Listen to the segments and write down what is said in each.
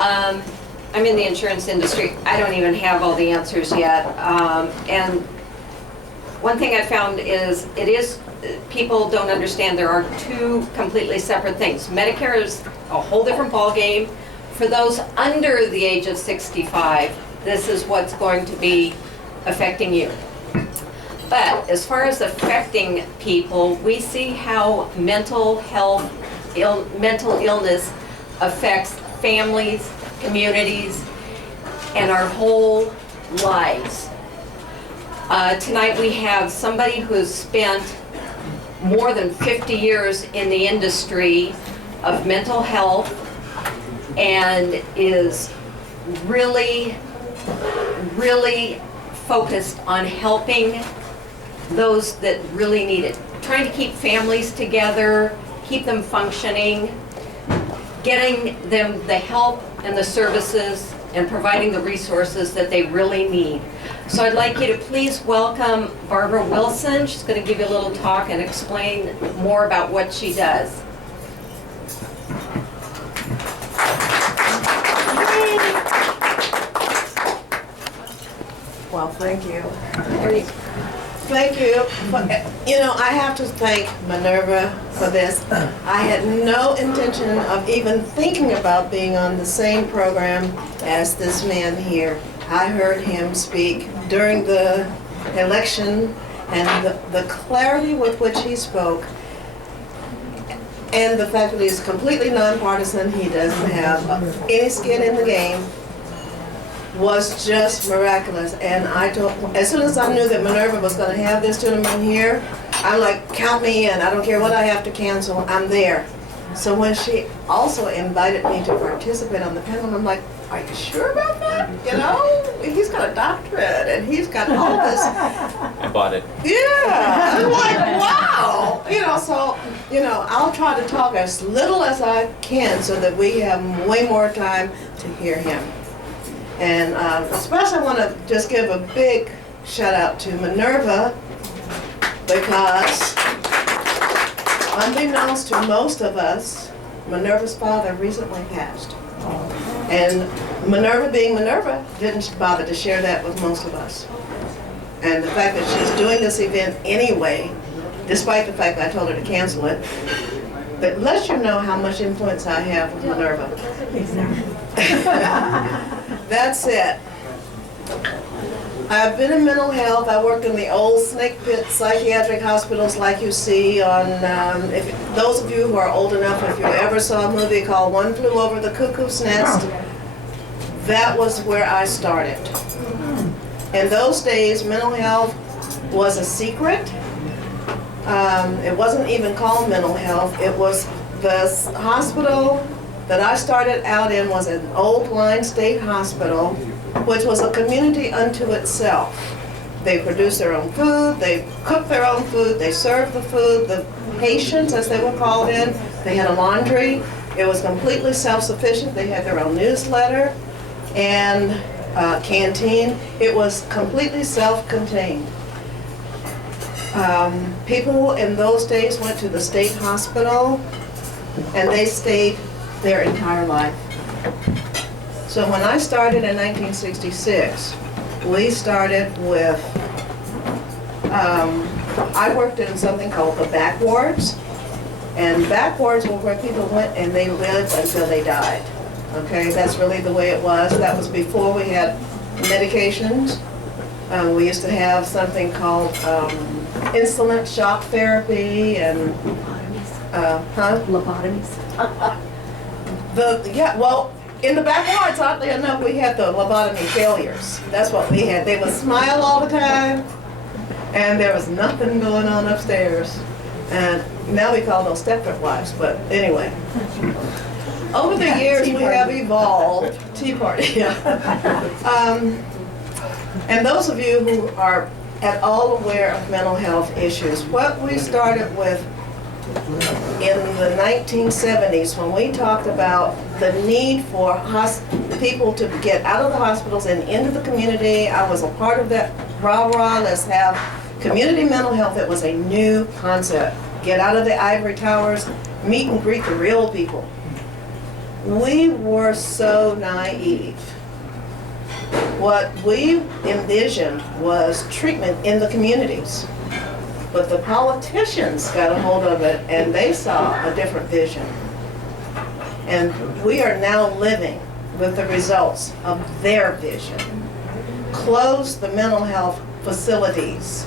I'm in the insurance industry. I don't even have all the answers yet. And one thing I found is people don't understand there are two completely separate things. Medicare is a whole different ballgame. For those under the age of 65, this is what's going to be affecting you. But as far as affecting people, we see how mental health, mental illness affects families, communities, and our whole lives. Tonight we have somebody who's spent more than 50 years in the industry of mental health and is really, really focused on helping those that really need it. Trying to keep families together, keep them functioning, getting them the help and the services and providing the resources that they really need. So I'd like you to please welcome Barbara Wilson. She's going to give you a little talk and explain more about what she does. Well, thank you. There you go. Thank you. You know, I have to thank Minerva for this. I had no intention of even thinking about being on the same program as this man here. I heard him speak during the election, and the clarity with which he spoke, and the fact that he's completely nonpartisan, he doesn't have any skin in the game, was just miraculous. And I told, as soon as I knew that Minerva was going to have this gentleman here, I'm like, count me in. I don't care what I have to cancel, I'm there. So when she also invited me to participate on the panel, I'm like, are you sure about that? You know, he's got a doctorate and he's got all this. I bought it. Yeah, I'm like, wow. You know, so, you know, I'll try to talk as little as I can so that we have way more time to hear him. And especially I want to just give a big shout out to Minerva, because unbeknownst to most of us, Minerva's father recently passed. And Minerva, being Minerva, didn't bother to share that with most of us. And the fact that she's doing this event anyway, despite the fact that I told her to cancel it, that lets you know how much influence I have with Minerva. That's it. I've been in mental health. I worked in the old snake pit psychiatric hospitals like you see on, those of you who are old enough, if you ever saw a movie called One Flew Over the Cuckoo's Nest, that was where I started. In those days, mental health was a secret. It wasn't even called mental health. It was the hospital that I started out in was an old line state hospital, which was a community unto itself. They produced their own food, they cooked their own food, they served the food, the patients, as they were called in, they had a laundry. It was completely self-sufficient. They had their own newsletter and canteen. It was completely self-contained. People in those days went to the state hospital and they stayed their entire life. So when I started in 1966, we started with, I worked in something called the back wards, and back wards were where people went and they lived until they died. Okay, that's really the way it was. That was before we had medications. We used to have something called insulin shock therapy and Lobotomies. Well, in the back wards, oddly enough, we had the lobotomy failures. That's what we had. They would smile all the time, and there was nothing going on upstairs. And now we call those Stepford wives, but anyway. Over the years, we have evolved. Tea party, yeah. And those of you who are at all aware of mental health issues, what we started with in the 1970s, when we talked about the need for people to get out of the hospitals and into the community, I was a part of that. Rah-rah, let's have community mental health. It was a new concept. Get out of the ivory towers, meet and greet the real people. We were so naive. What we envisioned was treatment in the communities. But the politicians got a hold of it and they saw a different vision. And we are now living with the results of their vision. Close the mental health facilities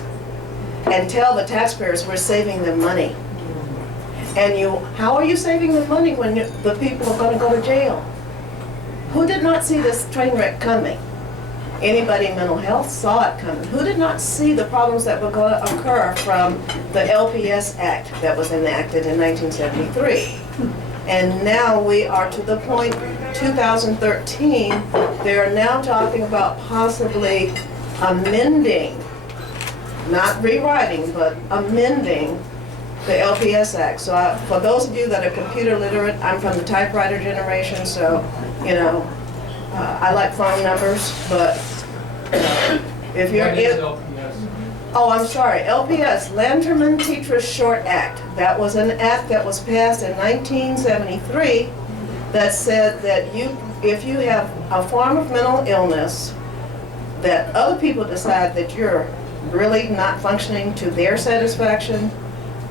and tell the taxpayers we're saving them money. And how are you saving them money when the people are going to go to jail? Who did not see this train wreck coming? Anybody in mental health saw it coming. Who did not see the problems that were going to occur from the LPS Act that was enacted in 1973? And now we are to the point, 2013, they are now talking about possibly amending, not rewriting, but amending the LPS Act. So for those of you that are computer literate, I'm from the typewriter generation, so, you know, I like phone numbers, but if you're What is in... LPS? Oh, I'm sorry, LPS, Lanterman-Tetras Short Act. That was an act that was passed in 1973 that said that if you have a form of mental illness that other people decide that you're really not functioning to their satisfaction,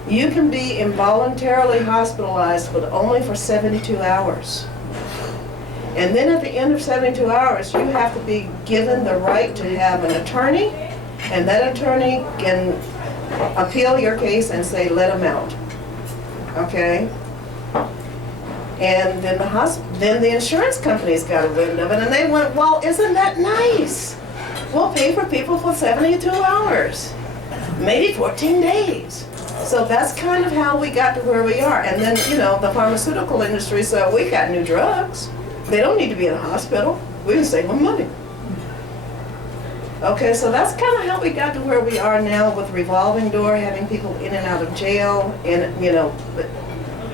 you can be involuntarily hospitalized, but only for 72 hours. And then at the end of 72 hours, you have to be given the right to have an attorney, and that attorney can appeal your case and say, let him out. Okay? And then the insurance companies got a wind of it, and they went, well, isn't that nice? We'll pay for people for 72 hours, maybe 14 days. So that's kind of how we got to where we are. And then, you know, the pharmaceutical industry said, we got new drugs. They don't need to be in a hospital. We can save them money. Okay, so that's kind of how we got to where we are now with revolving door, having people in and out of jail. And, you know,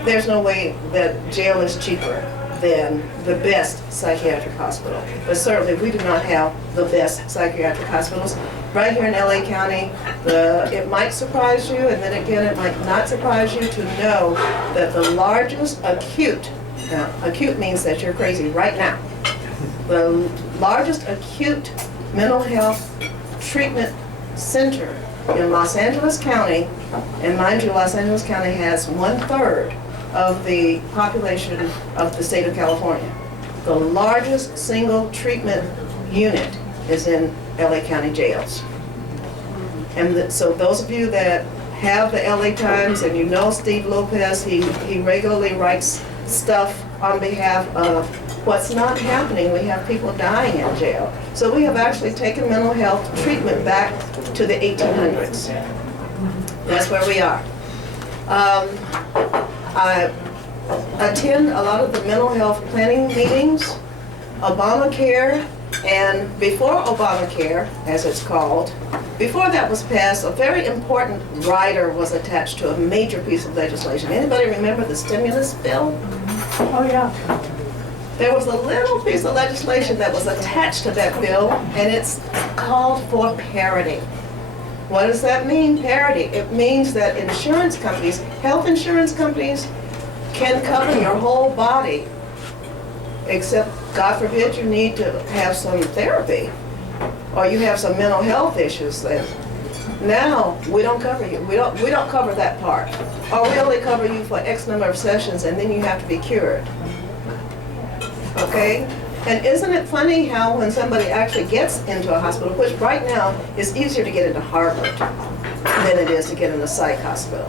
there's no way that jail is cheaper than the best psychiatric hospital. But certainly we do not have the best psychiatric hospitals. Right here in LA County, it might surprise you, and then again it might not surprise you to know that the largest acute, now acute means that you're crazy right now, the largest acute mental health treatment center in Los Angeles County, and mind you, Los Angeles County has 1/3 of the population of the state of California. The largest single treatment unit is in LA County jails. And so those of you that have the LA Times and you know Steve Lopez, he regularly writes stuff on behalf of what's not happening. We have people dying in jail. So we have actually taken mental health treatment back to the 1800s. That's where we are. I attend a lot of the mental health planning meetings, Obamacare, and before Obamacare, as it's called, before that was passed, a very important rider was attached to a major piece of legislation. Anybody remember the stimulus bill? Oh, yeah. There was a little piece of legislation that was attached to that bill, and it's called for parity. What does that mean, parity? It means that insurance companies, health insurance companies, can cover your whole body, except, God forbid, you need to have some therapy, or you have some mental health issues. Then now we don't cover you. We don't cover that part, or we only cover you for X number of sessions, and then you have to be cured. Okay? And isn't it funny how when somebody actually gets into a hospital, which right now is easier to get into Harvard than it is to get in a psych hospital.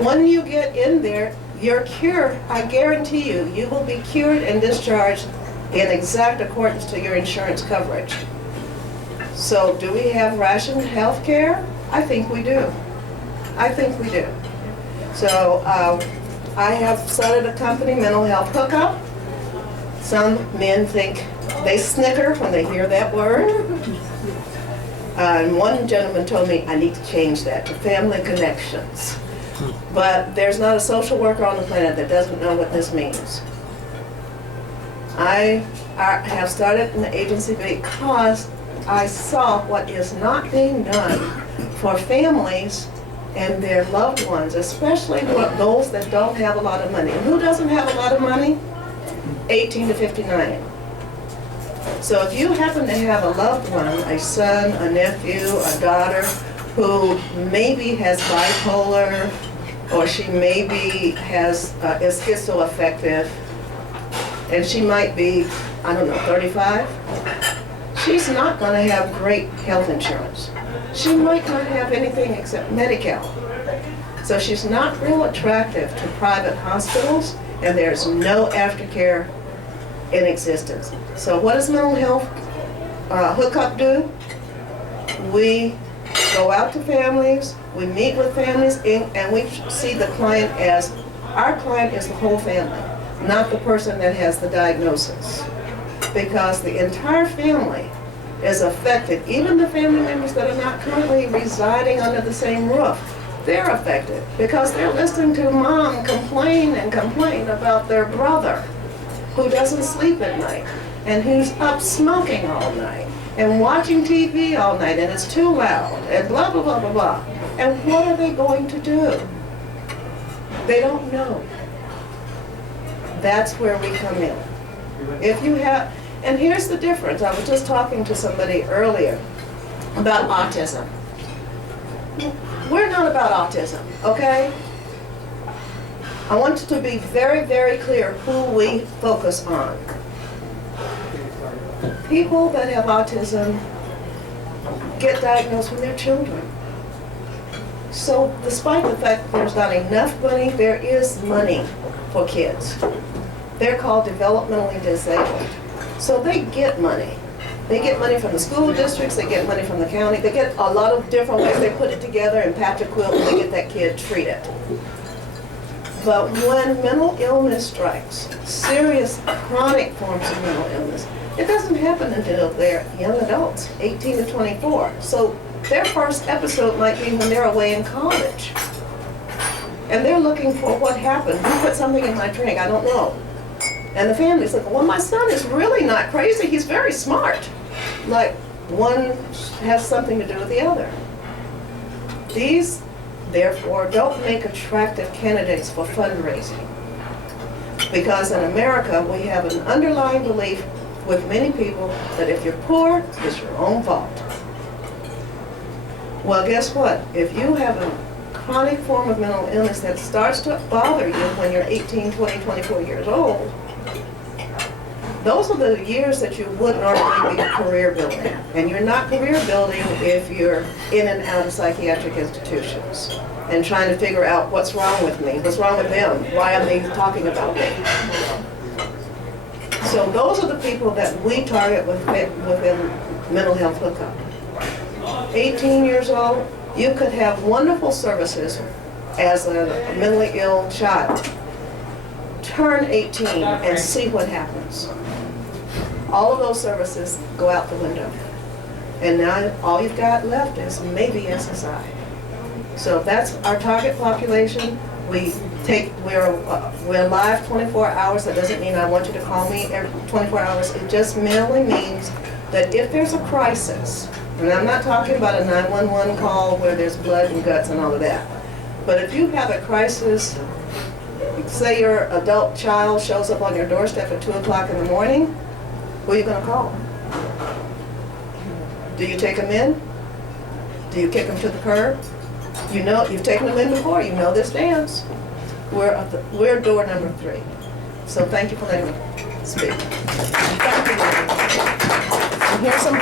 When you get in there, your cure, I guarantee you, you will be cured and discharged in exact accordance to your insurance coverage. So do we have rationed health care? I think we do. I think we do. So I have started a company, Mental Health Hookup. Some men think, they snicker when they hear that word. And one gentleman told me I need to change that to Family Connections. But there's not a social worker on the planet that doesn't know what this means. I have started an agency because I saw what is not being done for families and their loved ones, especially those that don't have a lot of money. And who doesn't have a lot of money? 18 to 59. So if you happen to have a loved one, a son, a nephew, a daughter, who maybe has bipolar, or she maybe is schizoaffective, and she might be, I don't know, 35, she's not going to have great health insurance. She might not have anything except Medi-Cal. So she's not real attractive to private hospitals, and there's no aftercare in existence. So what does mental health hookup do? We go out to families, we meet with families, and we see the client as, our client is the whole family, not the person that has the diagnosis. Because the entire family is affected. Even the family members that are not currently residing under the same roof, they're affected because they're listening to mom complain and complain about their brother who doesn't sleep at night and who's up smoking all night and watching TV all night and it's too loud and blah, blah, blah, blah, blah. And what are they going to do? They don't know. That's where we come in. If you have, and here's the difference. I was just talking to somebody earlier about autism. We're not about autism, okay? I want to be very, very clear who we focus on. People that have autism get diagnosed when they're children. So despite the fact that there's not enough money, there is money for kids. They're called developmentally disabled. So they get money. They get money from the school districts, they get money from the county, they get a lot of different ways. They put it together and patch a quilt and they get that kid treated. But when mental illness strikes, serious chronic forms of mental illness, it doesn't happen until they're young adults, 18 to 24. So their first episode might be when they're away in college. And they're looking for what happened. Who put something in my drink? I don't know. And the family's like, well, my son is really not crazy. He's very smart. Like, one has something to do with the other. These, therefore, don't make attractive candidates for fundraising. Because in America, we have an underlying belief with many people that if you're poor, it's your own fault. Well, guess what? If you have a chronic form of mental illness that starts to bother you when you're 18, 20, 24 years old, those are the years that you would normally be career building. And you're not career building if you're in and out of psychiatric institutions and trying to figure out what's wrong with me, what's wrong with them, why are they talking about me. So those are the people that we target within mental health hookup. 18 years old, you could have wonderful services as a mentally ill child. Turn 18 and see what happens. All of those services go out the window. And now all you've got left is maybe SSI. So that's our target population. We're live 24 hours. That doesn't mean I want you to call me every 24 hours. It just merely means that if there's a crisis, and I'm not talking about a 911 call where there's blood and guts and all of that, but if you have a crisis, say your adult child shows up on your doorstep at 2 o'clock in the morning, who are you going to call? Do you take them in? Do you kick them to the curb? You know, you've taken them in before, you know this dance. We're door number 3. So thank you for letting me speak. Thank you. And here's some